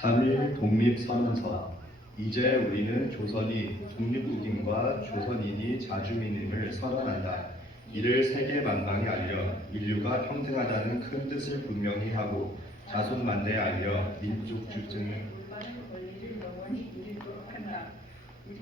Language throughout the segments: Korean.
3일 독립선언서 이제 우리는 조선이 독립국임과 조선인이 자주민임을 선언한다. 이를 세계 만방에 알려 인류가 평등하다는 큰 뜻을 분명히 하고 자손 만대에 알려 민족 주증을.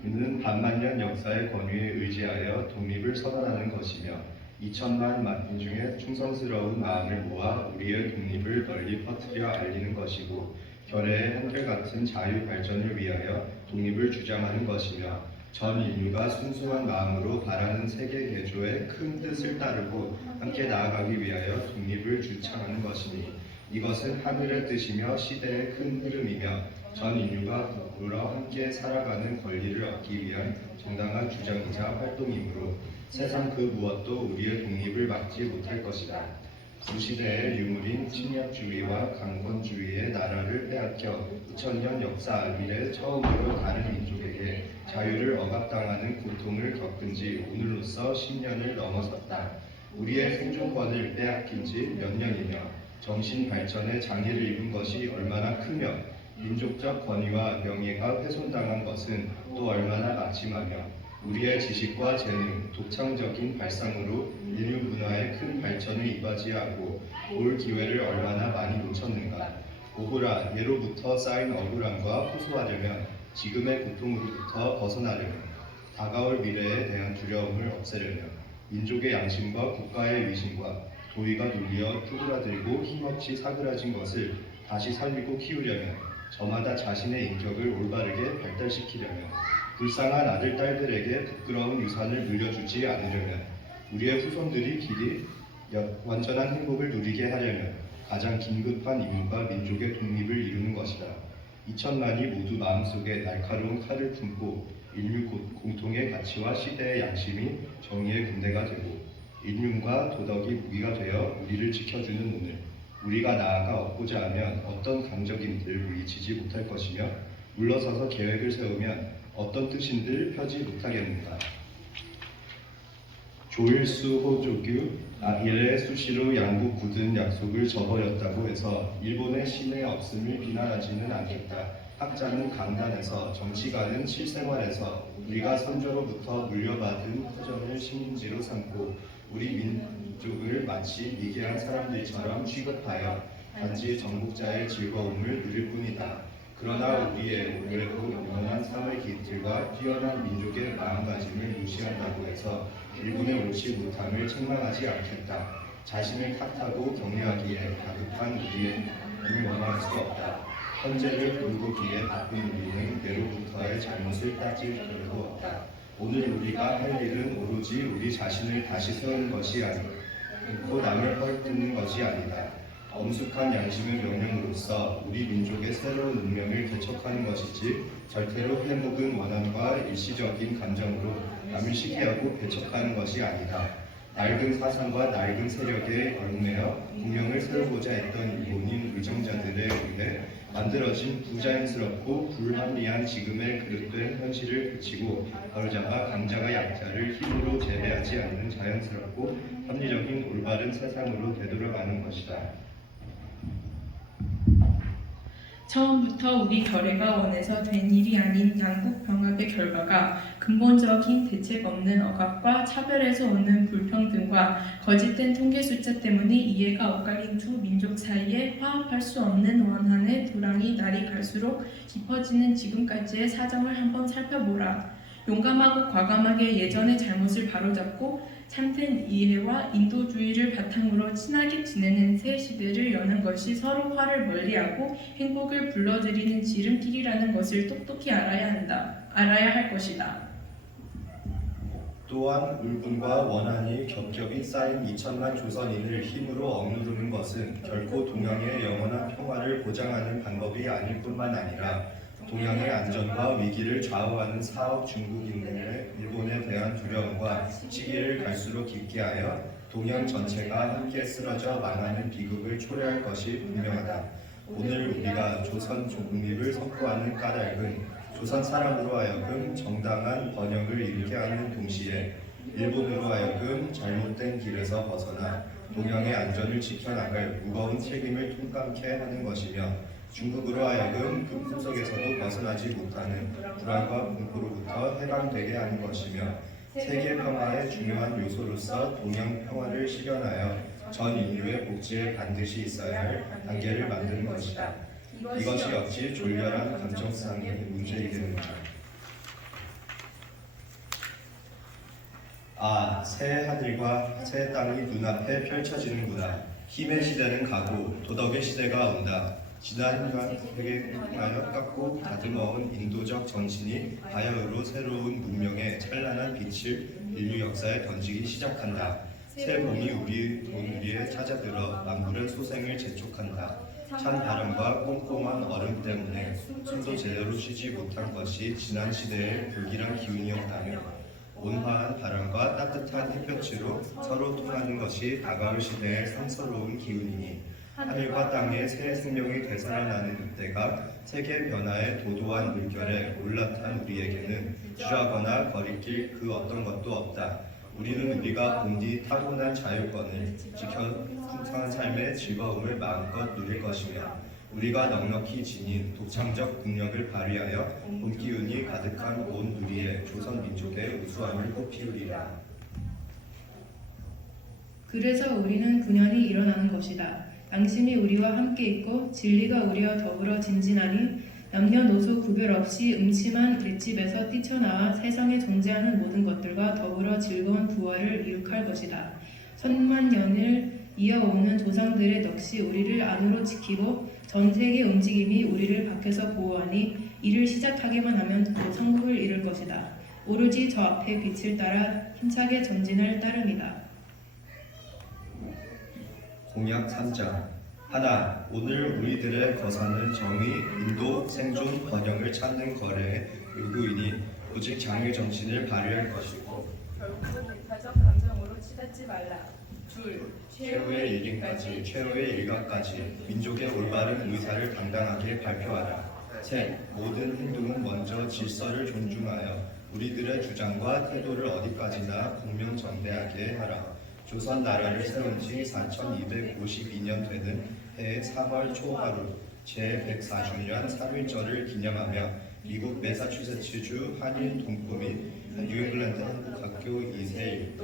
이는 반만년 역사의 권위에 의지하여 독립을 선언하는 것이며 2천만 만민 중에 충성스러운 마음을 모아 우리의 독립을 널리 퍼뜨려 알리는 것이고 결의의 한결같은 자유 발전을 위하여 독립을 주장하는 것이며 전 인류가 순수한 마음으로 바라는 세계 개조의 큰 뜻을 따르고 함께 나아가기 위하여 독립을 주창하는 것이니 이것은 하늘의 뜻이며 시대의 큰 흐름이며 전 인류가 더불어 함께 살아가는 권리를 얻기 위한 정당한 주장이자 활동이므로 세상 그 무엇도 우리의 독립을 막지 못할 것이다. 구시대의 유물인 침략주의와 강권주의의 나라를 빼앗겨 2000년 역사 이래 처음으로 다른 민족에게 자유를 억압당하는 고통을 겪은 지 오늘로써 10년을 넘어섰다. 우리의 생존권을 빼앗긴 지 몇 년이며 정신 발전에 장애를 입은 것이 얼마나 크며 민족적 권위와 명예가 훼손당한 것은 또 얼마나 막심하며 우리의 지식과 재능, 독창적인 발상으로 인류 문화의 큰 발전을 이바지하고 올 기회를 얼마나 많이 놓쳤는가. 오호라 예로부터 쌓인 억울함과 호소하려면 지금의 고통으로부터 벗어나려면 다가올 미래에 대한 두려움을 없애려면 민족의 양심과 국가의 위신과 도의가 눌려 쭈그라들고 힘없이 사그라진 것을 다시 살리고 키우려면 저마다 자신의 인격을 올바르게 발달시키려면 불쌍한 아들 딸들에게 부끄러운 유산을 물려주지 않으려면 우리의 후손들이 길이 여- 완전한 행복을 누리게 하려면 가장 긴급한 임무가 민족의 독립을 이루는 것이다. 2천만이 모두 마음속에 날카로운 칼을 품고 인류 고- 공통의 가치와 시대의 양심이 정의의 군대가 되고 인륜과 도덕이 무기가 되어 우리를 지켜주는 오늘 우리가 나아가 얻고자 하면 어떤 강적인들 물리치지 못할 것이며 물러서서 계획을 세우면 어떤 뜻인들 펴지 못하겠는가 조일수 호조규 아일의 수시로 양국 굳은 약속을 저버렸다고 해서 일본의 신의 없음을 비난하지는 않겠다. 학자는 강단에서 정치가는 실생활에서 우리가 선조로부터 물려받은 터전을 신문지로 삼고 우리 민족을 마치 미개한 사람들처럼 취급하여 단지 정복자의 즐거움을 누릴 뿐이다. 그러나 우리의 오래도 영원한 사회 기틀과 뛰어난 민족의 마음가짐을 무시한다고 해서 일본의 옳지 못함을 책망하지 않겠다. 자신을 탓하고 격려하기에 가득한 우리의 눈을 원할 수 없다. 현재를 돌보기에 바쁜 우리는 예로부터의 잘못을 따질 필요도 없다. 오늘 우리가 할 일은 오로지 우리 자신을 다시 세우는 것이 아니고 남을 헐뜯는 것이 아니다. 엄숙한 양심의 명령으로서 우리 민족의 새로운 운명을 개척하는 것이지 절대로 해묵은 원한과 일시적인 감정으로 남을 시기하고 배척하는 것이 아니다. 낡은 사상과 낡은 세력에 얽매여 운명을 세우고자 했던 일본인 의정자들에 의해 만들어진 부자연스럽고 불합리한 지금의 그릇된 현실을 그치고 바로잡아 강자가 약자를 힘으로 제외하지 않는 자연스럽고 합리적인 올바른 세상으로 되돌아가는 것이다. 처음부터 우리 결의가 원해서 된 일이 아닌 양국 병합의 결과가 근본적인 대책 없는 억압과 차별에서 오는 불평등과 거짓된 통계 숫자 때문에 이해가 엇갈린 두 민족 사이에 화합할 수 없는 원한의 도랑이 날이 갈수록 깊어지는 지금까지의 사정을 한번 살펴보라. 용감하고 과감하게 예전의 잘못을 바로잡고 참된 이해와 인도주의를 바탕으로 친하게 지내는 새 시대를 여는 것이 서로 화를 멀리하고 행복을 불러들이는 지름길이라는 것을 똑똑히 알아야 한다. 알아야 할 것이다. 또한 울분과 원한이 겹겹이 쌓인 2천만 조선인을 힘으로 억누르는 것은 결코 동양의 영원한 평화를 보장하는 방법이 아닐 뿐만 아니라 동양의 안전과 위기를 좌우하는 사업 중국인들의 일본에 대한 두려움과 시기를 갈수록 깊게 하여 동양 전체가 함께 쓰러져 망하는 비극을 초래할 것이 분명하다. 오늘 우리가 조선 독립을 선포하는 까닭은 조선 사람으로 하여금 정당한 번영을 이루게 하는 동시에 일본으로 하여금 잘못된 길에서 벗어나 동양의 안전을 지켜나갈 무거운 책임을 통감케 하는 것이며 중국으로 하여금 그 품속에서도 벗어나지 못하는 불안과 공포로부터 해방되게 하는 것이며 세계 평화의 중요한 요소로서 동양 평화를 실현하여 전 인류의 복지에 반드시 있어야 할 단계를 만드는 것이다. 이것이 어찌 졸렬한 감정상의 문제이겠는가. 아, 새 하늘과 새 땅이 눈앞에 펼쳐지는구나. 힘의 시대는 가고 도덕의 시대가 온다. 지난 세계에 하여 깎고 다듬어온 인도적 정신이 바야흐로 새로운 문명의 찬란한 빛을 인류 역사에 던지기 시작한다. 새 봄이 우리 우리에 찾아들어 만물의 소생을 재촉한다. 찬 바람과 꼼꼼한 얼음 때문에 숨도 제대로 쉬지 못한 것이 지난 시대의 불길한 기운이었다며 온화한 바람과 따뜻한 햇볕으로 서로 통하는 것이 다가올 시대의 상서로운 기운이니 하늘과 땅의 새 생명이 되살아나는 그때가 세계 변화의 도도한 물결에 올라탄 우리에게는 주저하거나 거리낄 그 어떤 것도 없다. 우리는 우리가 본디 타고난 자유권을 지켜 풍성한 삶의 즐거움을 마음껏 누릴 것이며 우리가 넉넉히 지닌 독창적 국력을 발휘하여 본 기운이 가득한 온 우리의 조선 민족의 우수함을 꽃피우리라. 그래서 우리는 군연이 일어나는 것이다. 양심이 우리와 함께 있고 진리가 우리와 더불어 진진하니 남녀노소 구별 없이 음침한 맷집에서 뛰쳐나와 세상에 존재하는 모든 것들과 더불어 즐거운 부활을 이룩할 것이다. 천만 년을 이어오는 조상들의 넋이 우리를 안으로 지키고 전 세계 움직임이 우리를 밖에서 보호하니 이를 시작하기만 하면 곧 성국을 이룰 것이다. 오로지 저 앞의 빛을 따라 힘차게 전진할 따름이다. 공약 3장 하나 오늘 우리들의 거사는 정의, 인도, 생존, 번영을 찾는 거래의 요구이니 오직 장의 정신을 발휘할 것이고 결국 배타적 감정으로 치닫지 말라. 둘, 최후의 일기까지 최후의 일각까지 민족의 올바른 의사를 당당하게 발표하라. 셋 모든 행동은 먼저 질서를 존중하여 우리들의 주장과 태도를 어디까지나 공명정대하게 하라. 조선 나라를 세운 지 4252년 되는 해 3월 초하루 제104주년 3일절을 기념하며 미국 매사추세츠주 한인 동포 및 뉴잉글랜드 한국학교 이세일